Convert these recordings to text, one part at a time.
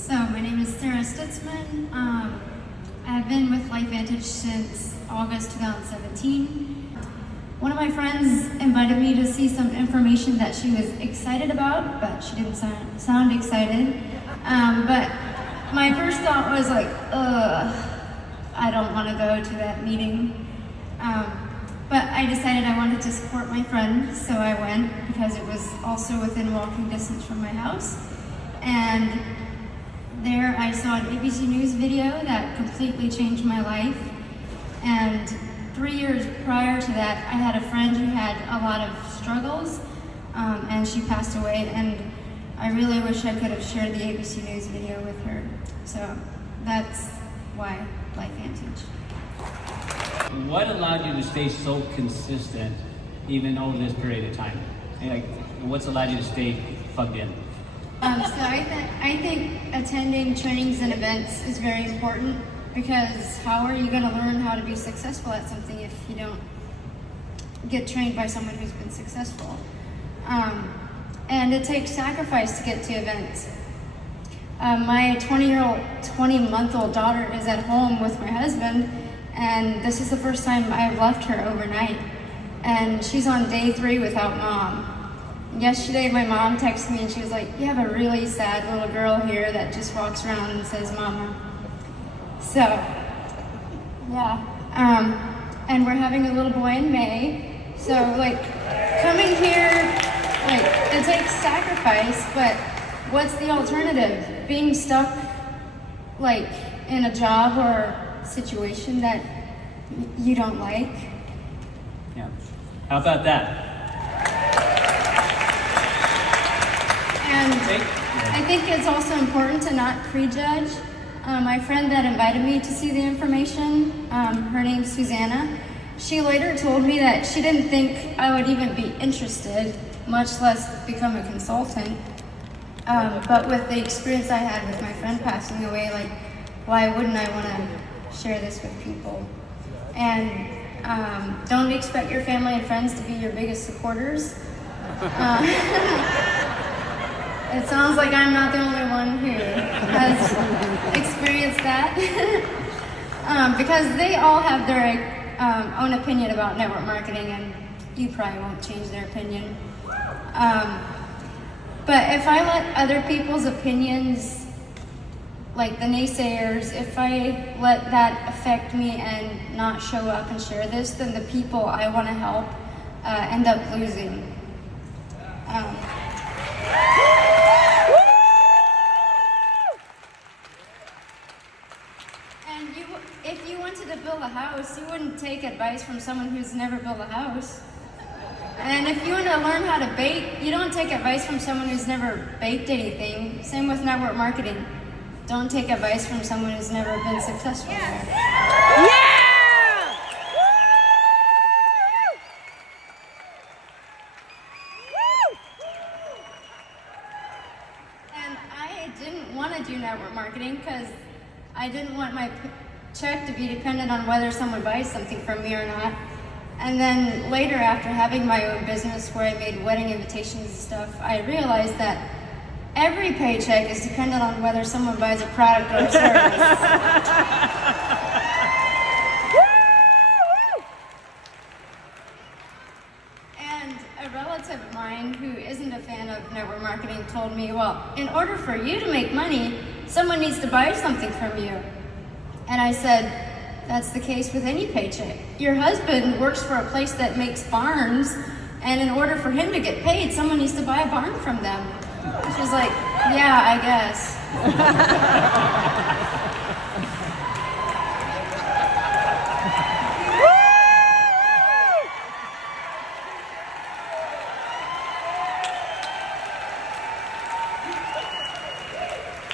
So my name is Sarah Stutzman. I've been with LifeVantage since August 2017. One of my friends invited me to see some information that she was excited about, but she didn't sound excited. But my first thought was like, I don't want to go to that meeting. But I decided I wanted to support my friend, so I went because it was also within walking distance from my house. And there I saw an ABC News video that completely changed my life. And 3 years prior to that, I had a friend who had a lot of struggles, and she passed away. And I really wish I could have shared the ABC News video with her. So that's why LifeVantage. What allowed you to stay so consistent even over this period of time? Like, what's allowed you to stay plugged in? So I think attending trainings and events is very important, because how are you going to learn how to be successful at something if you don't get trained by someone who's been successful? And it takes sacrifice to get to events. My 20-month-old daughter is at home with my husband, and this is the first time I've left her overnight. And she's on day 3 without mom. Yesterday, my mom texted me and she was like, "You have a really sad little girl here that just walks around and says mama." So, yeah. And we're having a little boy in May. So, like, coming here, like, it takes sacrifice, but what's the alternative? Being stuck, like, in a job or situation that you don't like? Yeah. How about that? And I think it's also important to not prejudge. My friend that invited me to see the information, her name's Susanna, she later told me that she didn't think I would even be interested, much less become a consultant. But with the experience I had with my friend passing away, like, why wouldn't I want to share this with people? And don't expect your family and friends to be your biggest supporters. It sounds like I'm not the only one who has experienced that. Because they all have their own opinion about network marketing, and you probably won't change their opinion. But if I let other people's opinions, like the naysayers, if I let that affect me and not show up and share this, then the people I want to help end up losing. And if you wanted to build a house, you wouldn't take advice from someone who's never built a house. And if you want to learn how to bake, you don't take advice from someone who's never baked anything. Same with network marketing. Don't take advice from someone who's never been successful. Yeah! And I didn't want to do network marketing because I didn't want my check to be dependent on whether someone buys something from me or not. And then later, after having my own business where I made wedding invitations and stuff, I realized that every paycheck is dependent on whether someone buys a product or a service. And a relative of mine who isn't a fan of network marketing told me, well, in order for you to make money, someone needs to buy something from you. And I said, that's the case with any paycheck. Your husband works for a place that makes barns, and in order for him to get paid, someone needs to buy a barn from them. She was like, yeah, I guess.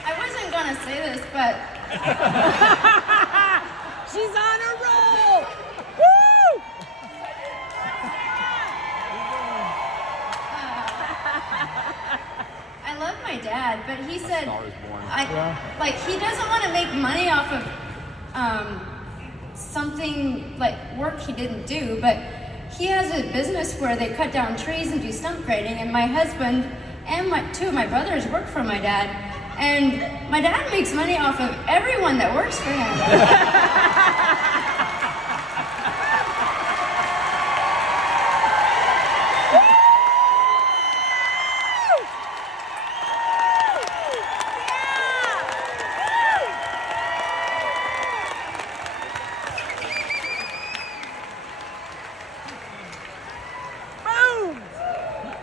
I wasn't gonna say this, but she's on a roll! Woo! I love my dad, but he said, like, he doesn't want to make money off of something like work he didn't do, but he has a business where they cut down trees and do stump grading, and my husband and two of my brothers work for my dad. And my dad makes money off of everyone that works for him.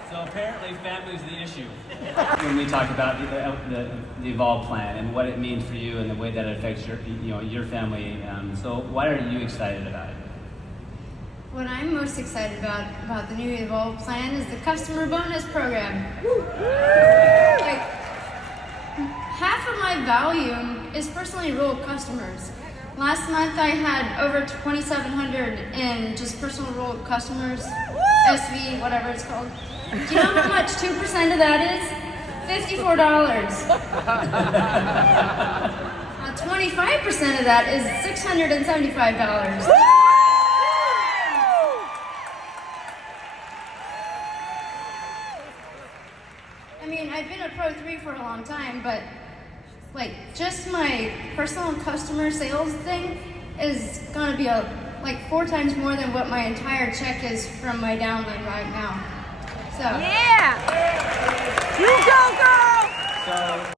So apparently family's the issue when we talk about the Evolve plan and what it means for you and the way that it affects your family. So why are you excited about it? What I'm most excited about the new Evolve plan is the customer bonus program. Like, half of my volume is personally enrolled customers. Last month I had over 2,700 in just personal enrolled customers, SV, whatever it's called. Do you know how much 2% of that is? $54. 25% of that is $675. I mean, I've been a Pro 3 for a long time, but like just my personal customer sales thing is gonna be like 4 times more than what my entire check is from my downline right now. So Yeah! You go, girl! So